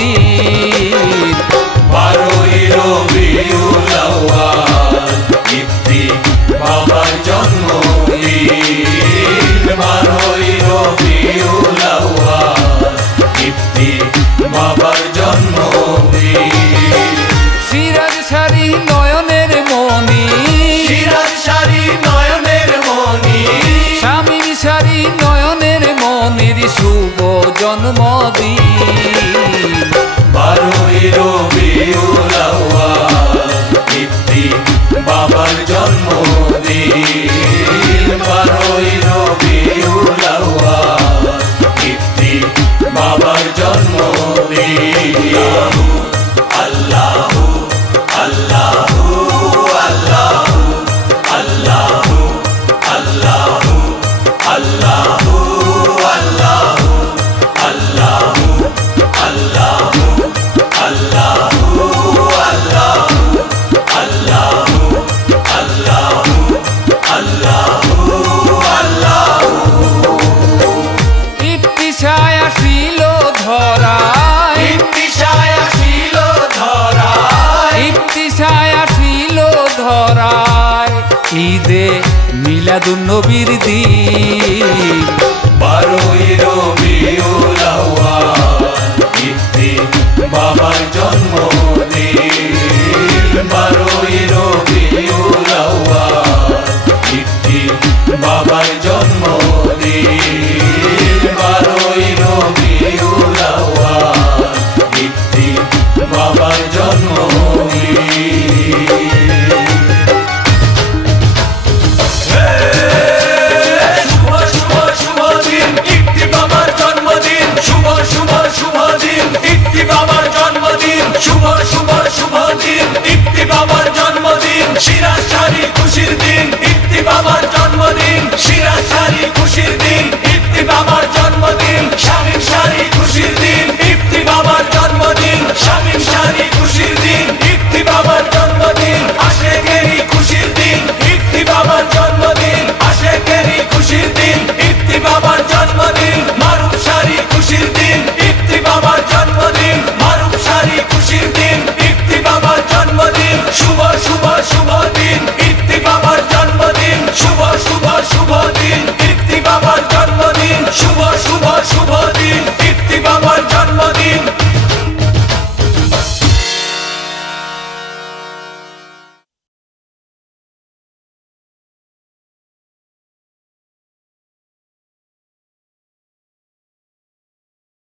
জন্মদিন। 12ই রবিউল আউয়াল ইফতি বাবার জন্মদিন। 12ই রবিউল আউয়াল ইফতি বাবার জন্মদিন। সিরাজ সারি নয়নের মনি, সিরাজ সারি নয়নের মনি, শামীম সারি নয়নের মনির শুভ জন্মদিন। 12ই রবিউল আউয়াল ইফতি বাবার জন্মদিন। 12ই রবিউল আউয়াল ইফতি বাবার জন্মদিন। আল্লাহু আল্লাহু আল্লাহু আল্লাহু আল্লাহু আল্লাহু আল্লাহু আল্লাহু আল্লাহু আল্লাহু আল্লাহু আল্লাহু আল্লাহু আল্লাহু। ইফতিসায় আসিল ধরায়, ইফতিসায় আসিল ধরায়, ইফতিসায় আসিল ধরায় ঈদে মিলাদুন নবীর দিন।